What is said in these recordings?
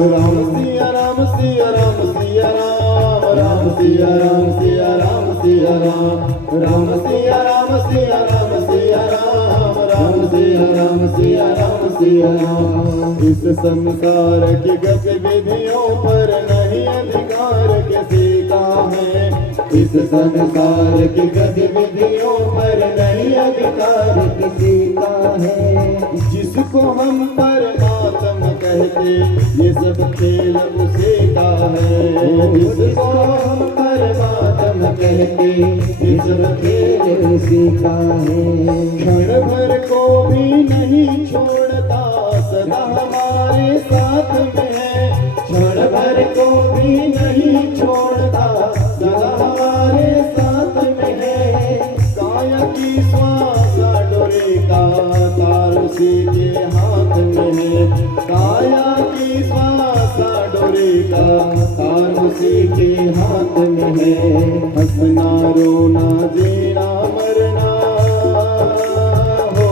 राम सिया राम सिया राम सिया राम राम सिया राम सिया राम सिया राम राम सिया राम सिया राम सिया राम राम सिया राम सिया राम सिया राम। इस संसार की गतिविधियों पर नहीं अधिकार किसी का है, इस संसार की गतिविधियों पर नहीं अधिकार किसी का है। जिसको हम परमात्मा कहते ये सब खेल उसी का है, जिसको हम परमात्मा कहते ये सब खेल उसी का है। क्षण भर को भी नहीं छोड़ता सदा हमारे साथ में है, क्षण भर को भी नहीं छोड़ता सदा हमारे साथ में है। काया की श्वास डोरे का तार उसी के हाथ में है, काया की श्वास डोरे का तार उसी के हाथ में है। हंसना रोना जीना मरना हो,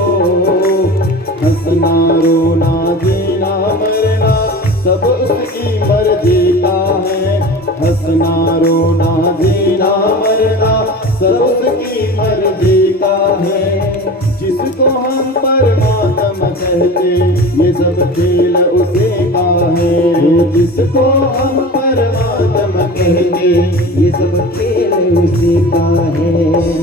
हंसना रोना जीना मरना सब उसकी मर्जी का है, हंसना रोना जीना मरना सब उसकी मर्जी का है। जिसको हम परमात्मा कहते ये सब खेल उसी का है, जिसको हम परमात्मा कहते ये सब खेल उसी का है।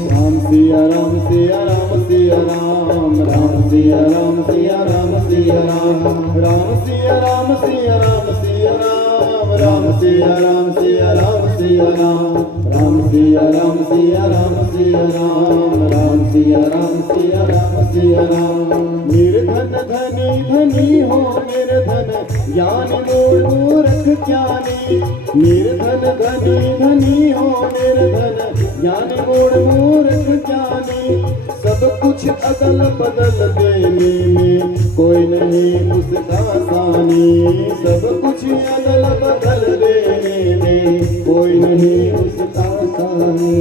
राम सिया राम सिया राम सिया राम राम सिया राम सिया राम सिया राम राम सिया राम सिया राम सिया राम राम सिया राम सिया राम सिया राम राम सिया राम सिया राम सिया राम राम सिया राम सिया राम सिया राम। निर्धन धनी धनी हो निर्धन ज्ञान मूर्ख ज्ञानी, निर्धन धनी धनी हो निर्धन ज्ञान मूर्ख ज्ञानी। सब कुछ अदल बदल देने में कोई नहीं उसका सानी, सब कुछ अदल बदल देने में कोई नहीं उसका सानी।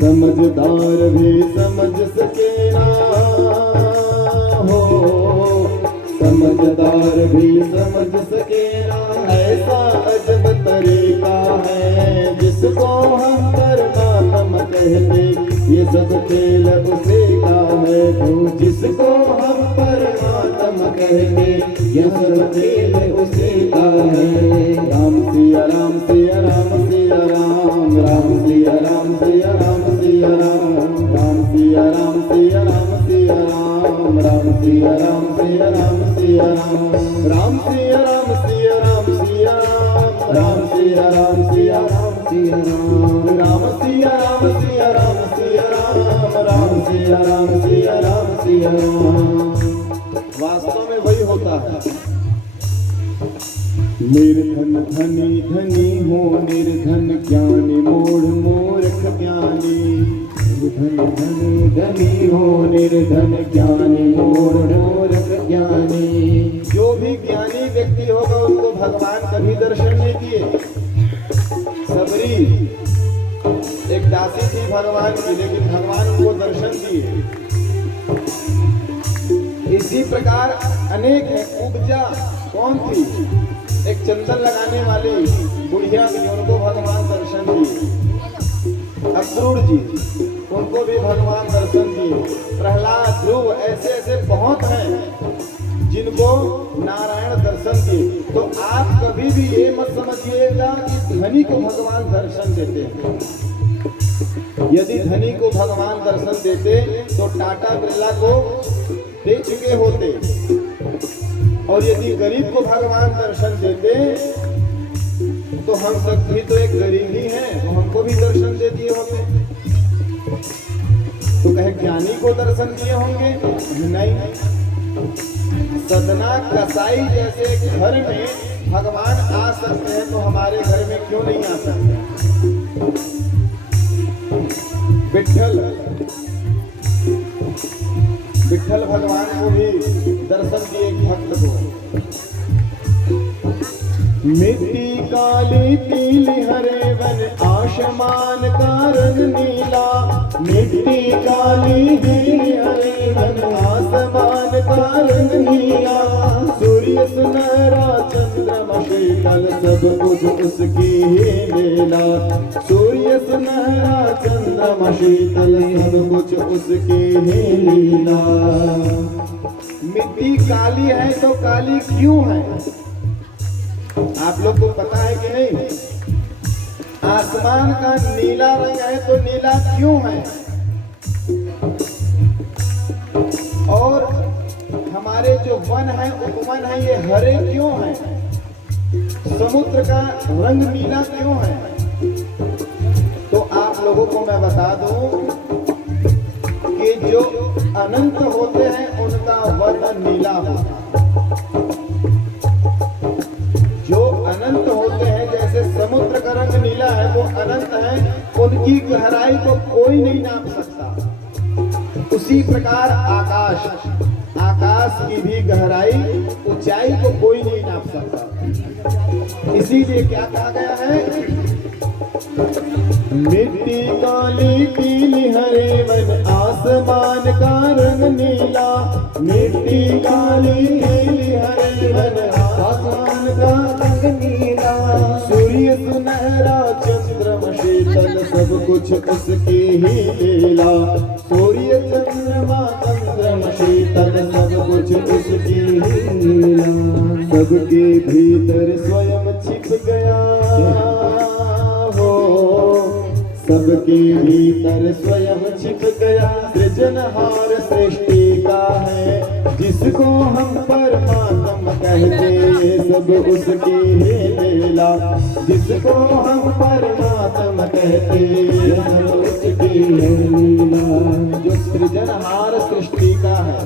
समझदार भी समझ सके ना हो, समझदार भी समझ सके ना ऐसा अजब तरीका है। जिसको हम परमात्मा कहते ये सब खेल उसी का है, जिसको हम परमात्मा कहते ये सब खेल उसी का है। राम सिया राम सिया राम सिया राम राम सिया राम सिया राम सिया राम राम सिया राम सिया राम सिया राम राम सिया राम सिया राम सिया राम राम सिया राम सिया राम सिया राम राम सिया राम सिया राम सिया राम राम सिया राम सिया राम सिया राम राम सिया राम सिया राम सिया राम। वास्तव में वही होता है। निर्धन धनी धनी हो निर्धन ज्ञानी मूर्ख ज्ञानी, निर्धन धनी धनी हो निर्धन ज्ञानी मूर्ख ज्ञानी। जो भी ज्ञानी व्यक्ति होगा उसको भगवान कभी दर्शन नहीं दिए। सबरी एक दासी थी भगवान की, लेकिन भगवान उनको दर्शन दिए। इसी प्रकार अनेक है। उपजा कौन थी? एक चंदन लगाने वाली बुढ़िया भी, उनको भगवान दर्शन दिए। अक्रूर जी, उनको भी भगवान दर्शन दिए। प्रहलाद, ध्रुव, ऐसे ऐसे बहुत हैं जिनको नारायण दर्शन दिए। तो आप कभी भी ये मत समझिएगा कि धनी को भगवान दर्शन देते हैं। यदि धनी को भगवान दर्शन देते तो टाटा बिरला को दे चुके होते, और यदि गरीब को भगवान दर्शन देते तो हम सब भी तो एक गरीब ही हैं, तो हमको भी दर्शन दे दिए होते। तो कहे ज्ञानी को दर्शन दिए होंगे? नहीं। सदना कसाई जैसे घर में भगवान आ सकते हैं तो हमारे घर में क्यों नहीं आ सकते? विठ्ठल भगवान को भी दर्शन दिए एक भक्त को। मिट्टी काली पीली हरे वन आसमान का रंग नीला, मिट्टी काली पीली हरे वन आसमान का रंग नीला, सूर्य सुनहरा चंद्रमा शीतल, सब कुछ उसकी ही लीला। सूर्य सुनहरा चंद्रमा शीतल, सब कुछ उसकी ही लीला। मिट्टी काली है तो काली क्यों है? आप लोग को पता है कि नहीं? आसमान का नीला रंग है तो नीला क्यों है? और हमारे जो वन है, उपवन है, ये हरे क्यों है? समुद्र का रंग नीला क्यों है? तो आप लोगों को मैं बता दूं कि जो अनंत होते हैं उनका वर्ण नीला होता है। जो अनंत होते हैं, जैसे समुद्र का रंग नीला है, वो अनंत है, उनकी गहराई को कोई नहीं नाप सकता। उसी प्रकार आकाश की भी गहराई, ऊंचाई को कोई नहीं नाप सकता। इसीलिए क्या कहा गया है? मिट्टी काली पीली हरे वन, आसमान का रंग नीला। मिट्टी काली पीली हरे वन, आसमान का रंग नीला। सूर्य सुनहरा चंद्रमा शीतल, सब कुछ उसकी ही लीला। सूर्य चंद्रमा चंद्रमा शीतल, सब कुछ उसकी ही लीला। सबके भीतर स्वयं छिप गया हो, सबके भीतर स्वयं छिप गया। सृजनहार सृष्टि का है, जिसको हम परमात्मा कहते, सब उसकी ही लीला। जिसको हम परमात्मा कहते, सब उसकी ही लीला। जो सृजनहार सृष्टि का है,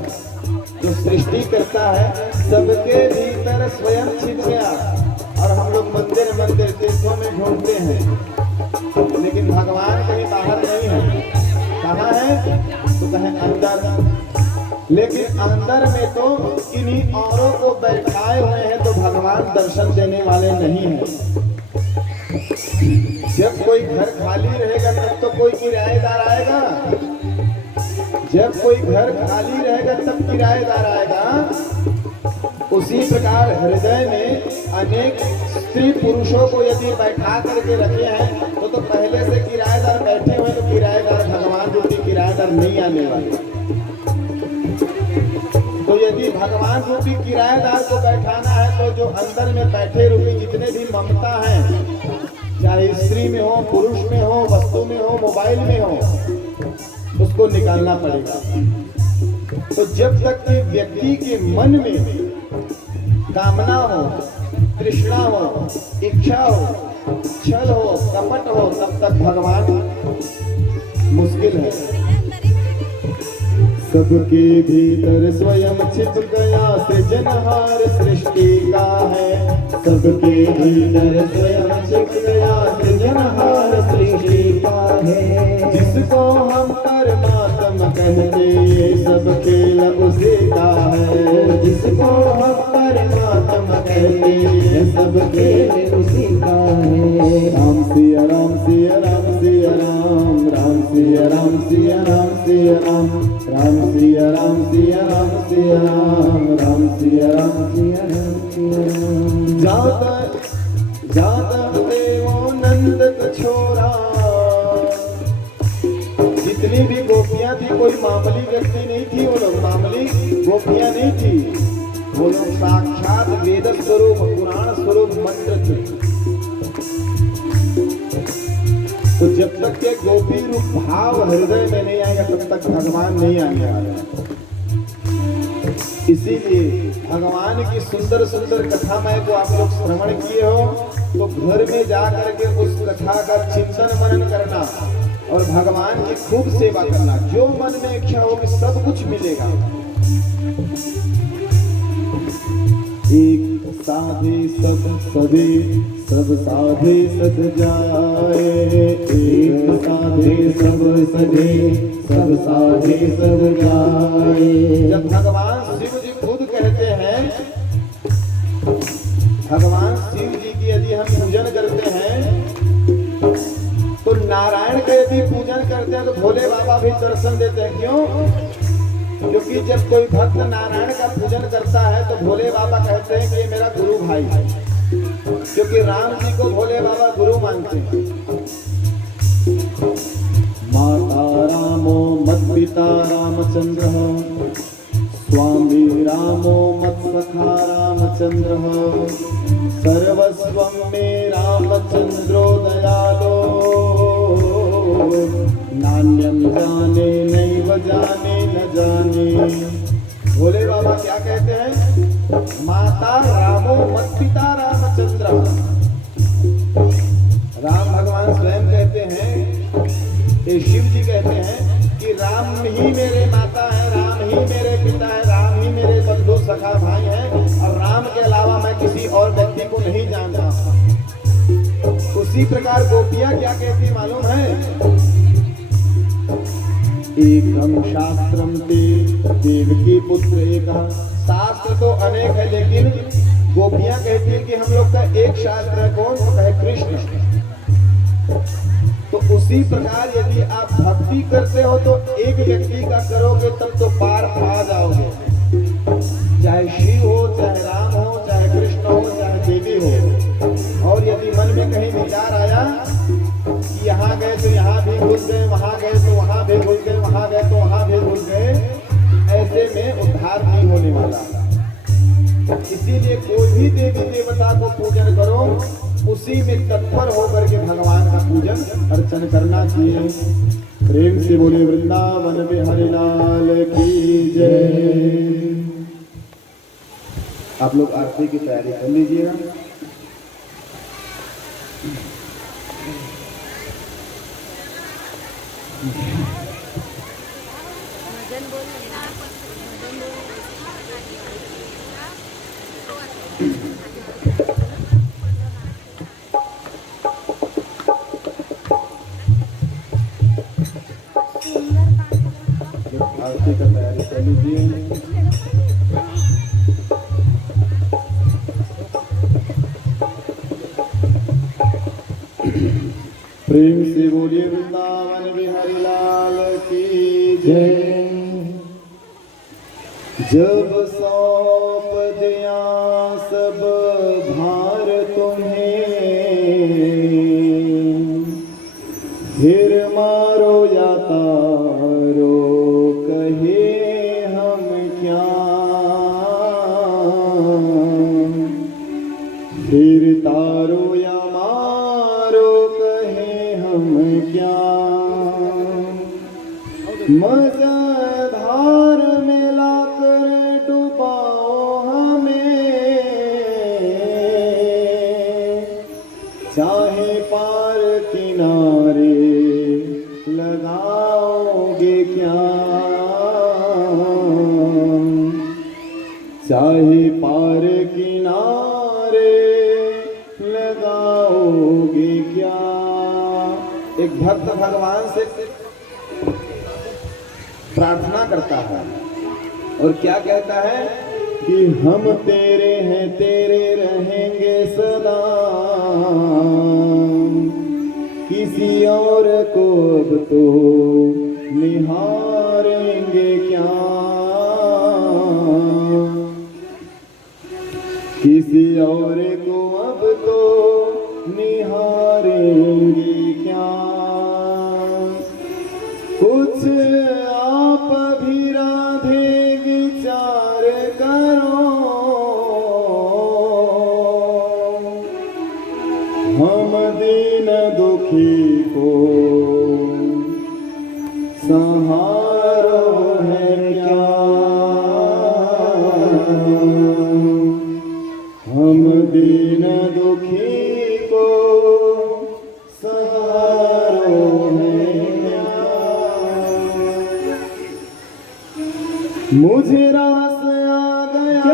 जो सृष्टि करता है, सबके भीतर स्वयं छिप गया। और हम लोग मंदिर तीर्थों में ढूंढते हैं, लेकिन भगवान कहीं बाहर नहीं है। कहाँ है? तो कहें अंदर। लेकिन अंदर में तो इन्हीं औरों को बैठाए हुए हैं, तो भगवान दर्शन देने वाले नहीं हैं। जब कोई घर खाली रहेगा तब तो कोई किराएदार आएगा। जब कोई घर खाली रहेगा तब किराएदार आएगा। उसी प्रकार हृदय में अनेक स्त्री पुरुषों को यदि बैठा करके रखे हैं, तो पहले से किराएदार बैठे हुए, तो किराएदार भगवान रूपी किराएदार नहीं आने वाले। तो यदि भगवान रूपी किराएदार को बैठाना है, तो जो अंदर में बैठे रूपी जितने भी ममता हैं, चाहे स्त्री में हो, पुरुष में हो, वस्तु में हो, मोबाइल में हो, उसको निकालना पड़ेगा। तो जब तक कि व्यक्ति के मन में कामना हो, तृष्णा हो, इच्छा हो, छल हो, कपट हो, तब तक भगवान मुश्किल है। सबके भीतर स्वयं छिप गया, सृजनहार सृष्टि का है। सबके भीतर स्वयं छिप गया, सृजनहार सृष्टि का है। जिसको हम परमात्मा कहते, ये सब खेल उसी का है। जिसको हम परमात्मा कहते, ये सब खेल उसी का है। राम सिया राम सिया राम सिया राम, राम सिया राम सिया राम सिया राम, राम सिया राम सिया राम सिया राम, राम सिया राम सिया राम सिया राम। जाता देवो नंद छोरा। जितनी भी गोपियां थी, कोई मामूली व्यक्ति नहीं थी। वो लोग मामूली गोपियां नहीं थी, वो लोग साक्षात वेद स्वरूप, पुराण स्वरूप मंत्र थे। तो जब तक के गोपी रूप भाव हृदय में नहीं आएगा, तब तक भगवान नहीं आने वाला। इसीलिए भगवान की सुंदर सुंदर कथामय को आप लोग श्रवण किए हो, तो घर में जा करके उस कथा का चिंतन मनन करना और भगवान की खूब सेवा करना। जो मन में इच्छा होगी सब कुछ मिलेगा। एक साधे सब सदे, सब साधे सद जाए। एक साधे सब सदे, सब साधे सद जाए। जब भगवान शिव जी खुद कहते हैं, भगवान शिव जी की यदि हम पूजन करते हैं, तो नारायण का यदि पूजन करते हैं, तो भोले बाबा भी दर्शन देते हैं। क्यों? क्योंकि जब कोई भक्त नारायण का पूजन करता है तो भोले बाबा कहते हैं कि ये मेरा गुरु भाई है, क्योंकि राम जी को भोले बाबा गुरु मानते हैं। माता रामो मत पिता रामचंद्र, स्वामी रामो मत सखा रामचंद्र, सर्वस्वं मे रामचंद्रो दयालो, नान्यं जाने नैव जाने न जाने। भोले बाबा क्या कहते हैं? माता रामो मत पिता रामचंद्र। राम भगवान स्वयं कहते हैं, ये शिव जी कहते हैं कि राम ही मेरे माता है, राम ही मेरे पिता है, राम ही मेरे बंधु सखा भाई हैं, और राम के अलावा मैं किसी और व्यक्ति को नहीं जानता। उसी प्रकार गोपियां क्या कहती मालूम है? एकम शास्त्रम ते देवकी पुत्र एक। शास्त्र तो अनेक है, लेकिन गोपियां कहती है कि हम लोग का एक शास्त्र है। कौन? तो कहे कृष्ण। तो उसी प्रकार यदि आप भक्ति करते हो तो एक व्यक्ति का करोगे तब तो पार पा जाओगे, चाहे शिव हो, चाहे राम हो, चाहे कृष्ण हो, चाहे देवी हो। और यदि मन में कहीं विचार आया कि यहाँ गए तो यहाँ भी घुस गए, वहाँ गए तो वहाँ भी घुस गए, वहाँ गए तो वहाँ भी घुस गए, ऐसे में उद्धार नहीं होने वाला। इसीलिए कोई भी देवी देवता को पूजन करो, उसी में तत्पर होकर के भगवान का पूजन अर्चन करना चाहिए। प्रेम से बोले वृंदावन बिहारी लाल की जय। आप लोग आरती की तैयारी कर लीजिएगा। आरती का तैयारी कर लीजिए। प्रेम से बोलिए वृंदावन बिहारी लाल की जय। जब सौंप दिया सब भार तुम्हें, फिर मारो या तारो कहे हम क्या, फिर तारो या मारो कहे हम क्या, मझधार में लाकर डुबाओ हमें, चाहे पार किनारे लगाओगे क्या, चाहे पार किनारे लगाओगे क्या। एक भक्त भगवान से प्रार्थना करता है और क्या कहता है कि हम तेरे हैं, तेरे रहेंगे सदा, किसी और को अब तो निहारेंगे क्या, किसी और को अब तो निहारेंगे क्या। कुछ आप भी राधे विचार करो, हम दीन दुखी को सहारो है क्या, हम दीन दुखी को सहारो है क्या। मुझे रास आ गया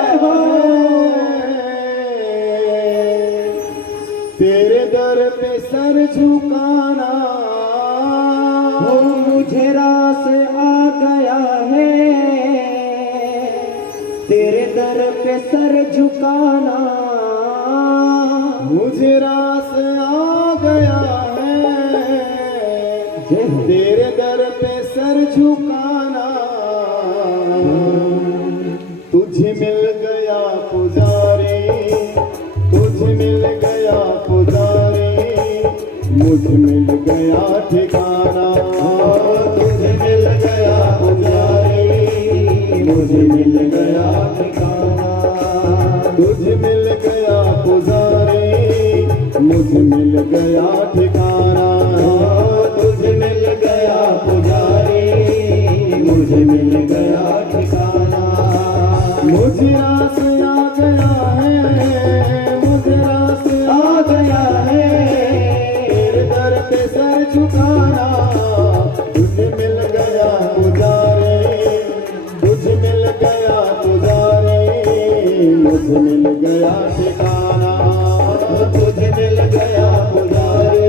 तेरे दर पे सर झुकाना, मुझे रास आ गया है तेरे दर पे सर झुकाना, मुझे रास आ गया है तेरे दर पे सर झुकाना, तुझे मिल गया पुजारी, तुझे मिल गया पुजारी, मुझे मिल गया ठिकाना। तुझे मिल गया पुजारी, मुझे मिल गया ठिकाना। तुझे मिल गया पुजारी, मुझे मिल गया ठिकाना। तुझे मिल गया पुजारी, मुझे मिल गया ठिकाना। मुझे रास आ गया है, मुझे रास आ गया है, तेरे दर पे सर झुकाना। तुझे मिल गया पुजारी, तुझे मिल गया पुजारी, मुझे मिल गया ठिकाना। तुझे मिल गया पुजारी,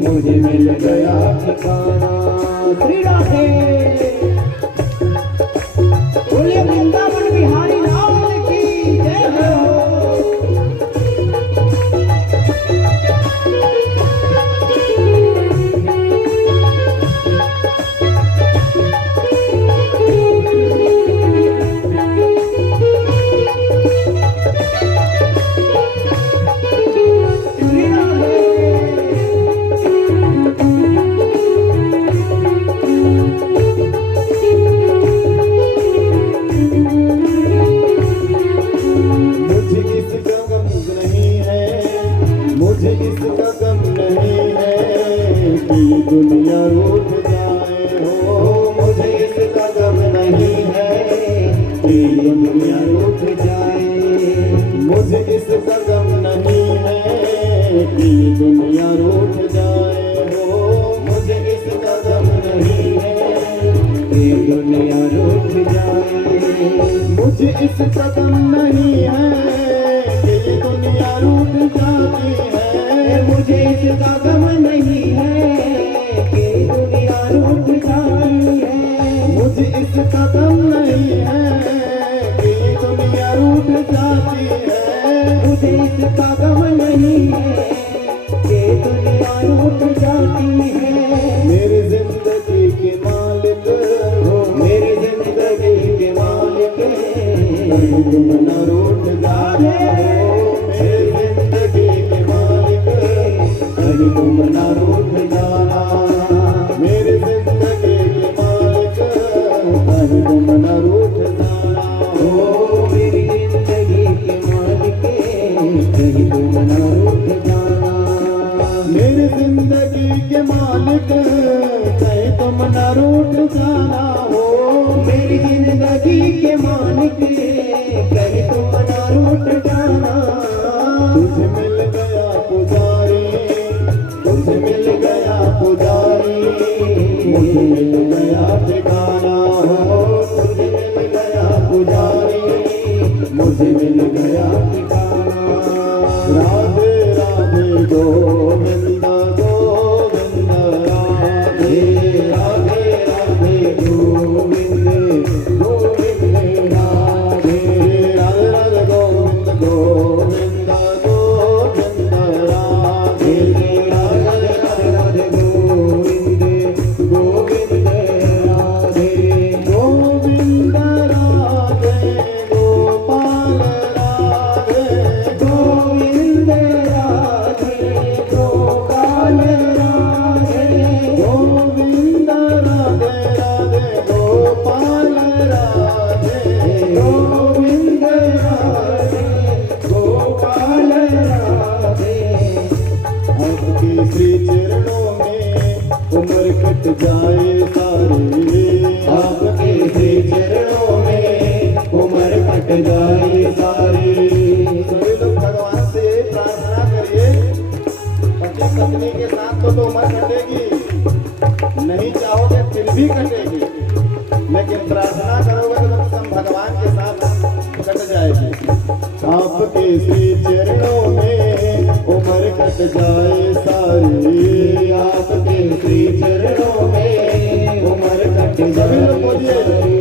मुझे मिल गया ठिकाना। श्री राधे बोलिए वृंदावन बिहारी लाल की जय हो। श्री राधे मुझे इसका गम नहीं है, मुझे इसका गम नहीं है कि दुनिया रूठ जाए हो। मुझे इसका गम नहीं है कि दुनिया रूठ जाए। मुझे इसका गम नहीं है कि दुनिया रूठ जाए हो। मुझे इसका गम नहीं है कि दुनिया रूठ जाए। मुझे इसका गम नहीं है कि ये दुनिया रूठ जाती है। मुझे इसका गम नहीं है कि दुनिया रूठ जाती है। मुझे इसका गम नहीं है कि ये दुनिया रूठ जाती है। मुझे इसका गम नहीं है कि दुनिया रूठ जाती है। मेरी जिंदगी के मालिक हो, मेरी जिंदगी के मालिक, कहीं तुम न रूठ जाए हो। मेरी जिंदगी के मालिक, कहीं तुम न रूठ जाना। मेरी जिंदगी के मालिक, कहीं तुम न रूठ जाना हो। मेरी जिंदगी के मालिक कहीं तुम न रूठ जाना। मेरी जिंदगी के मालिक, कहीं तुम न रूठ जाना हो। मेरी जिंदगी के मालिक कहीं तुम न रूठ जाना। तुझे मिल गया पुजारी, तुझे मिल गया पुजारी, मुझे मिल गया ठिकाना हो। तुझे मिल गया पुजारी, मुझे मिल गया ठिकाना। राधे राधे गोविंद गोविंद राधे राधे राधे गोविंद गोविंद राधे राधे राधे गोविंद गोविंद गोविंद राधे राधे राधे राधे गोविंद गोविंद राधे गोविंद राधे गोपाल राधे गोविंद राधे गोपाल राधे गोविंद राधे राधे गोपाल राधे गोविंद राधे गोपाल राधे। आपके श्री चरणों में उम्र कट जाए सारी। आपके श्री चरणों में उम्र कट जाए सारी। सभी लोग भगवान से यही प्रार्थना करिए, पति पत्नी के साथ तो उम्र कटेगी, नहीं चाहोगे फिर भी कटेगी, लेकिन प्रार्थना करोगे तो कम से कम भगवान के साथ कट जाएगी। आपके श्री चरणों में उम्र कट जाए सारी। आपके श्री चरणों में उम्र कट जाए सारी।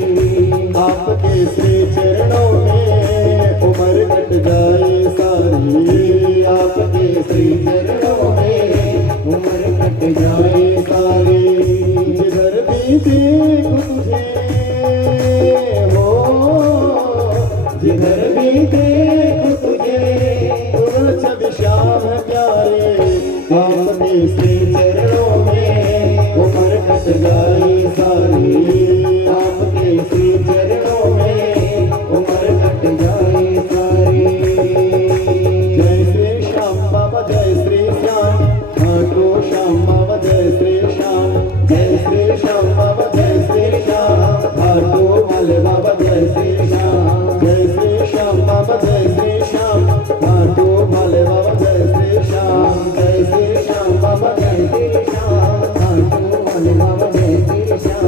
आपके श्री चरणों में उम्र कट जाए सारी। आपके श्री चरणों में उम्र कट जाए सारी। जिधर भी देखो तुझे हो, भी देखूं तुझे, छवि श्याम है प्यारे आपके श्री चरणों में उम्र कट जाए सारी, आपके श्री चरणों में उम्र कट जाए सारी। जय श्री श्याम बाबा जय श्री श्याम, ठाकुर श्याम बाबा जय श्री श्याम, जय श्री श्याम बाबा जय श्री श्याम, ठाकुर वाले बाबा जय श्री श्याम, जय श्री श्याम बाबा जय श्री श्याम, ठाकुर वाले बाबा जय श्री श्याम, जय श्री श्याम बाबा जय श्री श्याम, ठाकुर वाले बाबा जय श्री श्याम।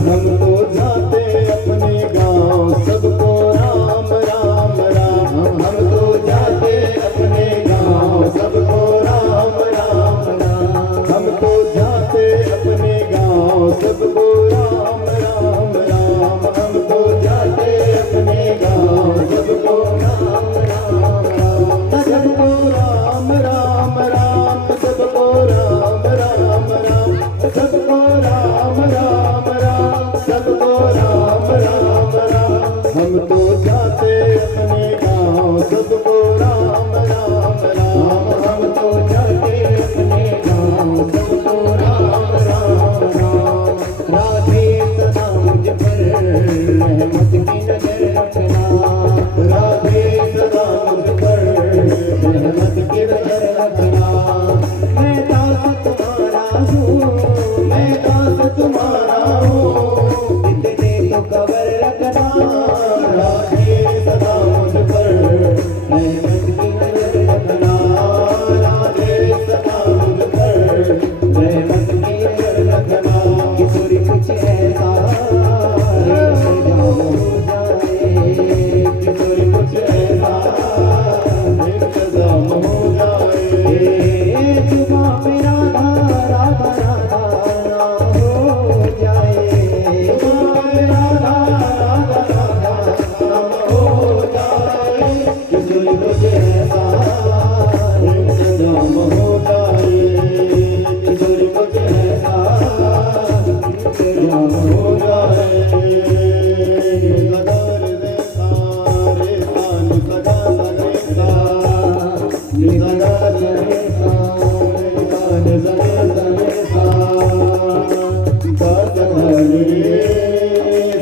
हम तो जाते अपने गांव सबको राम राम राम, हम तो जाते अपने गांव सबको राम राम राम, हम तो जाते अपने गांव सबको राम राम राम, हम तो जाते अपने गांव सबको राम राम राम, सबको राम राम राम, सबको राम राम राम, सबको राम राम राम, सबको राम राम राम। हम तो जाते अपने गांव सबको राम राम राम, हम तो जाते अपने गांव सबको राम राम राम। राधे सदा मुझ पर रहमत की नजर रखना, राधे सदा मुझ पर रहमत की नजर रखना। मैं दास तुम्हारा हूँ, मैं दास तुम्हारा हूँ, इतने तो खबर रखना। राधे सदा मुझ पर रहमत की नजर रखना, राधे सदा मुझ पर रहमत की नजर रखना। किशोरी कुछ ऐसा इंतजाम हो जाए, किशोरी कुछ ऐसा इंतजाम हो जाए, जुबा में राधा राधा राधा ना हो जाए, राधा राधा राधा नाम हो जाए, किशोरी कुछ ऐसा इंतजाम हो जाए, किशोरी कुछ ऐसा इंतजाम हो जाए। लगा रे सारे सान लगा सगे सा, लगा रे सारे सान सगे सगे सा, सा सगा रे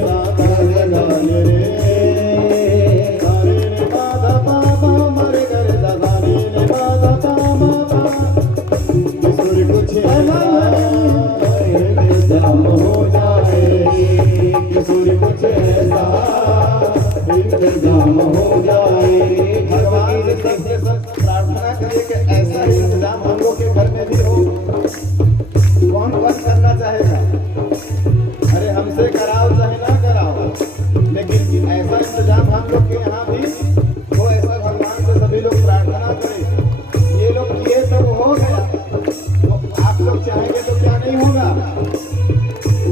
सा सगा रे, सारे ने बाधा पापा मरे करे दादानी ने बाधा पामा पा, किशोरी कुछ ऐसा इंतजाम हो जाए, किशोरी कुछ ऐसा इंतजाम हो जाए। भगवान से सबसे सब प्रार्थना करिए कि ऐसा ही इंतजाम हम लोग के घर में भी हो। कौन कौन करना चाहेगा? अरे हमसे कराओ चाहे ना कराओ, लेकिन ऐसा इंतजाम हम लोग के यहाँ भी हो, ऐसा भगवान से सभी लोग प्रार्थना करें। ये लोग किए तो हो गया, तो आप लोग चाहेंगे तो क्या नहीं होगा?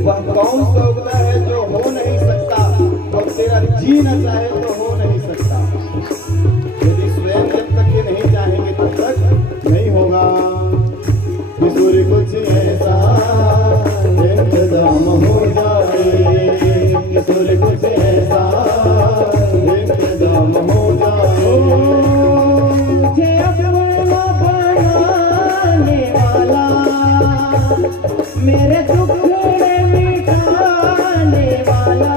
वह कौन सा उगता है जो हो नहीं सकता, और तेरा जी न चाहे तो हो नहीं सकता। यदि स्वयं जब तक ये नहीं चाहेंगे तब तक नहीं होगा। किशोरी कुछ ऐसा इंतजाम हो जाए, किशोरी कुछ ऐसा इंतजाम हो जाए। मुझे अपना बनाने वाला, मेरे दुख मिटाने वाला,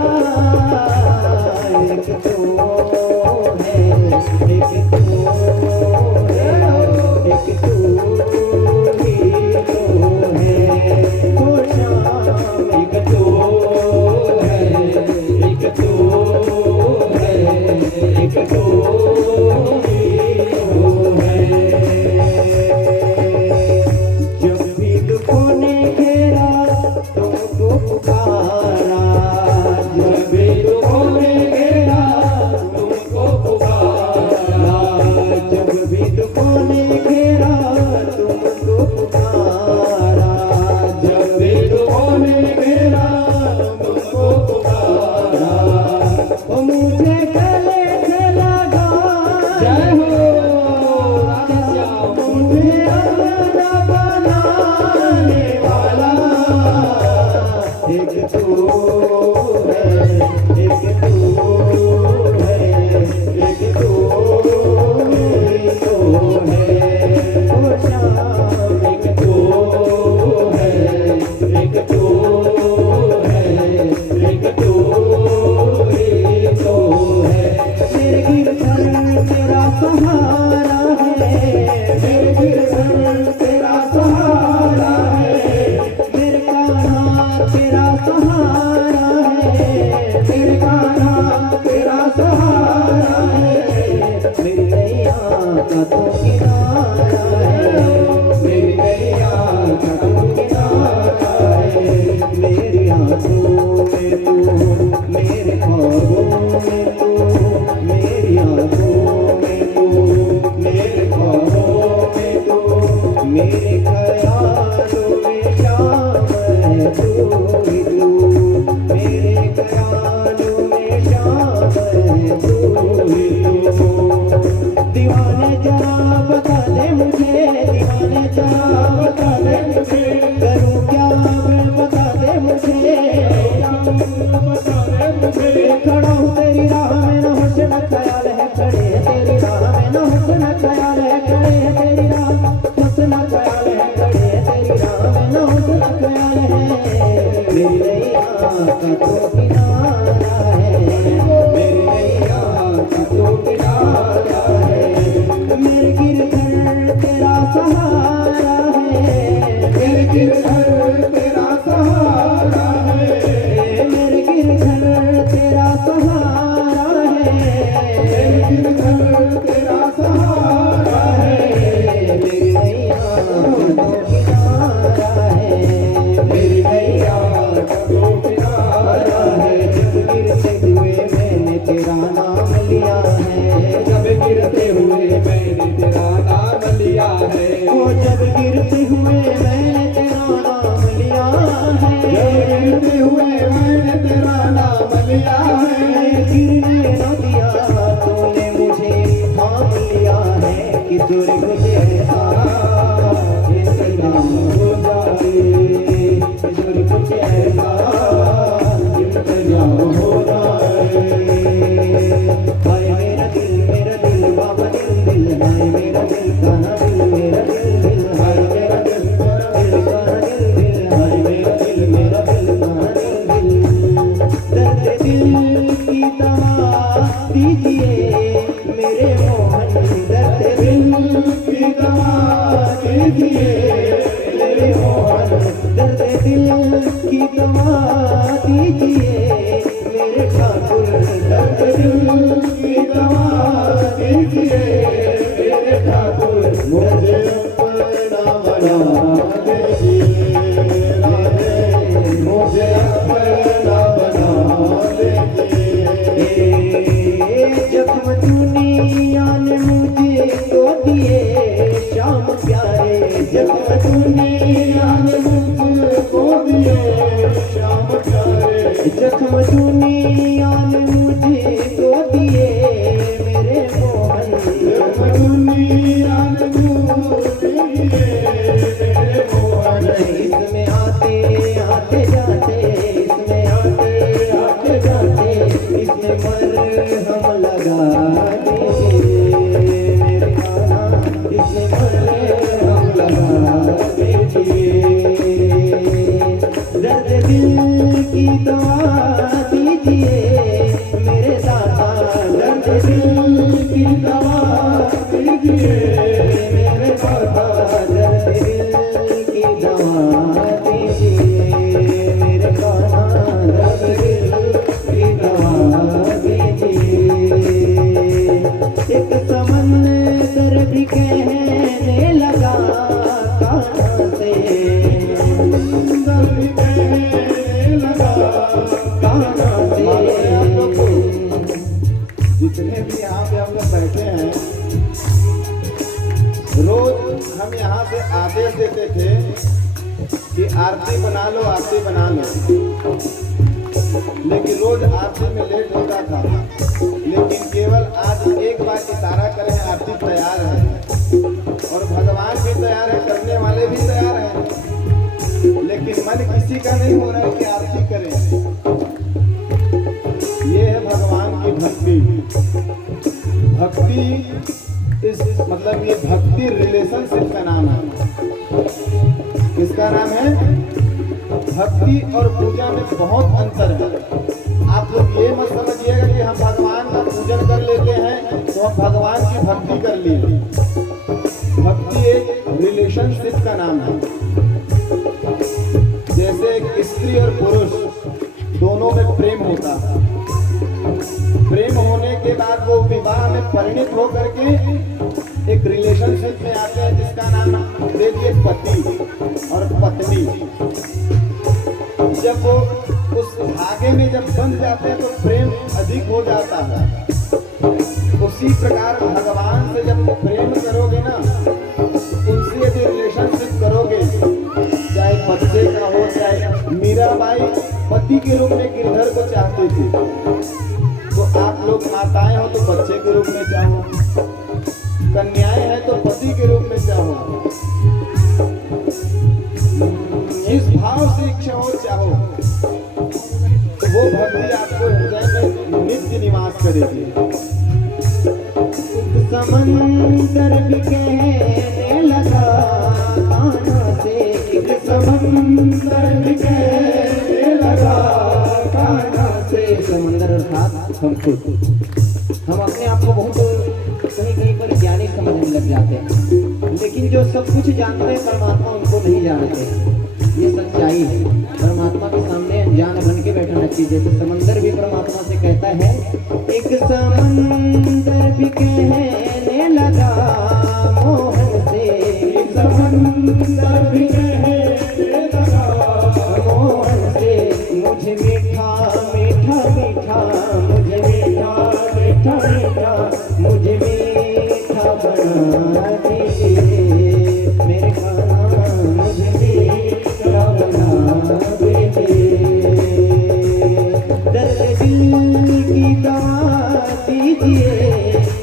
एक तो है, एक तो है, एक तो ही तो है, ओ श्याम एक तो है, एक तो है, एक तो ही तो है। जब भी दुखों ने घेरा तुमको पुकारा, जब भी दुखों ने घेरा तुमको पुकारा, गिरधर तेरा सहारा है, मेरी नैया कदों किनारा है, मेरी नैया कदों किनारा है। जब गिरते हुए मैंने तेरा नाम लिया है, जब गिरते हुए मैंने तेरा नाम लिया है, ओ जब गिरते हुए मैंने तेरा नाम लिया है, जब गिरते हुए मैंने तेरा नाम लिया है। गिरने न दिया तूने मुझे थाम लिया है कि तुझ जैसा ये सलाम हो जाए, कि तुझ जैसा इंतजाम हो जाए। हाय मेरा दिल बाबा दिल हाय मेरा दिल काना दिल मेरा दिल हाय मेरा दिल काना दिल हाय मेरा दिल काना दिल। दर्द दिल की दवा दीजिए मेरे मोहन, दर्द दिल की दवा दीजिए मेरे मोहन, दर्द दिल की दवा दीजिए मेरे ठाकुर, दर्द दिल की दवा दीजिए मेरे ठाकुर। मुझे अपना बना दीजिए राधे, मुझे अपना बना दीजिए। जख्म दुनिया ने मुझे तो दिए शाम प्यारे, जख्म दुनिया ने मुझको दिए श्याम प्यारे, जख्म दुनिया ने मुझे तो दिए मेरे मोहन, दुनिया ने मुझे दिए मेरे मोहन। इसमें आते आते जाते, इसमें आते आते जाते, इसमें मरहम लगा दीजिए मेरे काना, इसमें मरहम लगा दीजिए। दर्द दिल की दवा दीजिए मेरे दाता, दर्द दिल की दवा दीजिए मेरे दाता, दर्द दिल की दवा दीजिए मेरे काना, दर्द दिल की दवा दीजिए। एक समंदर भी कहने लगा काना से, सुंदर कहने लगा काना से। जितने भी यहाँ पे हम लोग बैठे हैं, रोज हम यहाँ से आदेश देते थे कि आरती बना लो, आरती बना लो, लेकिन रोज आरती में लेट होता था। लेकिन केवल आज एक बार इशारा करें, आरती तैयार है और भगवान भी तैयार है, करने वाले भी तैयार हैं, लेकिन मन किसी का नहीं हो रहा है कि आरती करें। ये है भगवान की भक्ति। भक्ति इस मतलब ये भक्ति रिलेशनशिप का नाम है। किसका नाम है? भक्ति और पूजा में बहुत अंतर है। आप लोग ये मत समझिएगा कि हम भगवान का पूजन कर लेते हैं तो हम भगवान की भक्ति कर लिए। भक्ति एक रिलेशनशिप का नाम है। जैसे एक स्त्री और पुरुष दोनों में प्रेम होता है, प्रेम होने के बाद वो विवाह में परिणित होकर के एक रिलेशनशिप में आते हैं जिसका नाम दे दिए पति और पत्नी। जब वो उस धागे में जब बंध जाते हैं तो प्रेम अधिक हो जाता है। उसी प्रकार भगवान से जब प्रेम करोगे ना, उनसे यदि रिलेशनशिप करोगे, चाहे बच्चे का हो, चाहे मीराबाई पति के रूप में गिरधर को चाहती थी, तो आप लोग माताएं हो तो बच्चे के रूप में चाहो, कन्याएं हैं तो पति के रूप में चाहो। जिस भाव से इच्छा हो चाहो, तो वो भक्ति आपको हृदय में नित्य निवास करेगी। समंदर भी कहने लगा कान्हा से, एक समंदर भी कहने लगा कान्हा से। समंदर अर्थात हम खुद, हम अपने आप को बहुत कहीं कहीं पर ज्ञानी समझने लग जाते हैं, लेकिन जो सब कुछ जानते हैं परमात्मा उनको नहीं जानते। ये सच्चाई है। परमात्मा के सामने अनजान बन के बैठना चाहिए। जैसे समंदर भी परमात्मा से कहता है, एक समंदर दीजिए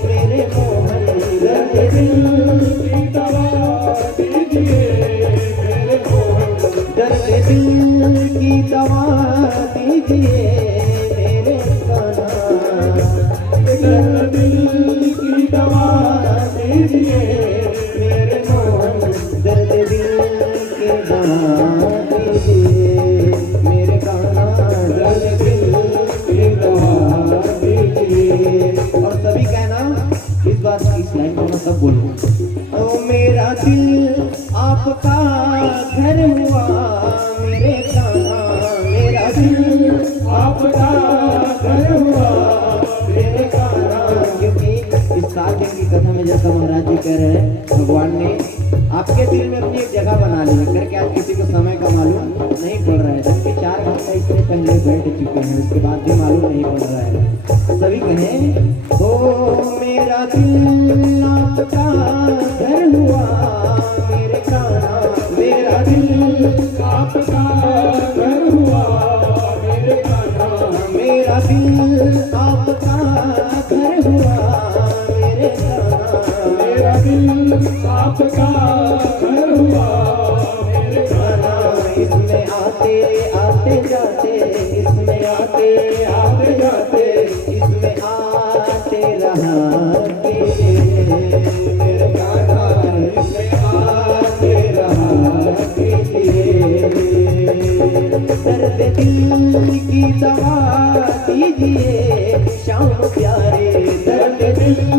मेरे मोहन, दर्द दिल की दवा दीजिए मेरे मोहन, दर्द दिल की दवा दीजिए मेरे कान्हा, दर्द दिल की दवा दीजिए मेरे मोहन, दर्द दिल की दवा दीजिए मेरे कान्हा, दर्द दिल की दवा दीजिए। और सभी कहना इस बात की इस लाइन को मैं सब बोलूं। ओ मेरा दिल आपका घर हुआ मेरे कान्हा, मेरा दिल आपका घर हुआ मेरे कान्हा। क्योंकि इस 7 दिन की कथा में जैसा महाराज जी कह रहे हैं, भगवान ने आपके दिल में अपनी एक जगह बना ली है। करके आज किसी को समय का मालूम नहीं पड़ रहा है, जबकि 4 घंटा इससे पहले बैठ चुके हैं, उसके बाद भी मालूम नहीं पड़ रहा है। सभी कहें तो मेरा दिल आपका घर हुआ मेरे कान्हा, मेरा दिल आपका घर हुआ मेरे कान्हा, मेरा दिल आपका घर हुआ मेरे कान्हा, मेरा दिल आपका घर हुआ मेरे कान्हा। इसमें आते आते जाते, इसमें आते आते जाते, इसमें आते रहा मेरे कान्हा, इसमें आते रहा दर्द दिल की दवा दीजिए श्याम प्यारे, दर्द दिल